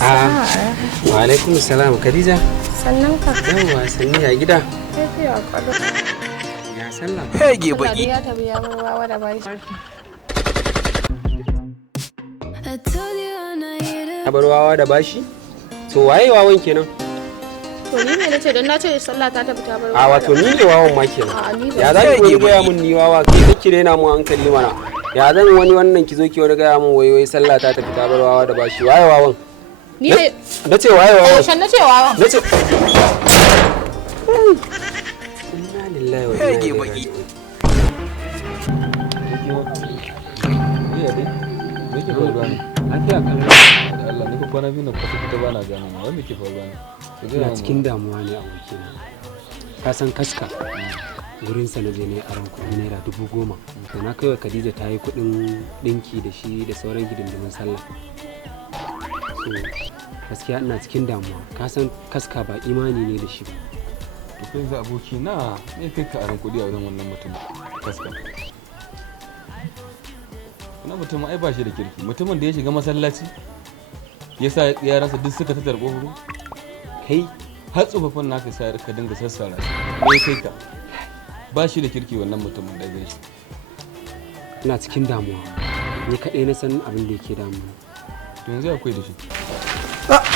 Wa alaikum salam Khadija. Sannan ka. Yawwa sanni ya gida. Lafiya kwado. Ya sallah. Hege baki. Ya tabi ya bar wawa da bai. Wawa da bashi? To waye wawan kenan? To ni ne nace dan nace sallah ta tafi ta bar wawa. A wato ni ne wawan ma kenan. Ya za ki gaya mun ni wawa kai kake rena mu hankali mana. Ya zan wani wannan ki zo ki wani gaya mun wai sallah ta tafi ta bar wawa da bashi. Waye wawan? Ni ne. Nace waye wawan? Shan nace wawa. Nace Inna lillahi wa inna ilaihi raji'un. Lafiya kallon da Allah ni ko kwana biyu na kwata ba na gane ma wanda ke faruwa ne. ina cikin damuwa ne abokina. Ka san kaska gurinsa na je ne aron kuɗi naira 10,000. To na kai wa Khadija ta yi kuɗin ɗinki da shi da sauran hidindimin sallah. So gaskiya ina cikin damuwa. Ka san kaska ba imani ne da shi ba. To kai za aboki na me kai ka aron kuɗi a wurin wannan mutum kaska. Wannan mutum ai ba shi da kirki. Mutumin da ya shiga masallaci ya sa yaransa duk suka tatar ƙofuru. Kai har tsofaffin naka sa ka dinga sassara shi. Me kai ka? Ba shi da kirki wannan mutumin da zai shi. Ina cikin damuwa. Ni kaɗai na san abin da yake damuwa. To yanzu akwai da shi.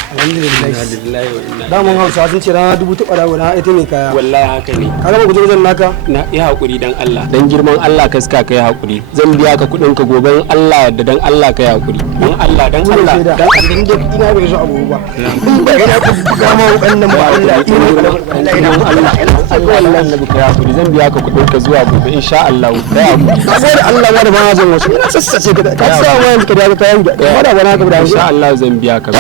Alhamdulillah. Damun Hausa sun ce rana dubu taɓa dawo na ita mai kaya. Wallahi haka ne. Ka gama guje wajen naka? Na yi haƙuri dan Allah. Dan girman Allah kaska kai haƙuri. Zan biya ka kuɗin ka gobe Allah da dan Allah kai haƙuri. Dan Allah dan Allah. Dan Allah ina bai so abu ba. Ba ina ku gama wannan ba Allah ina Allah na kai haƙuri. Zan biya ka kuɗin ka zuwa gobe insha Allah. Kai haƙuri. Saboda Allah ma da ba zan wasu ina sassace ka sa wani ka da kayan da ba da wani ka da insha Allah zan biya ka.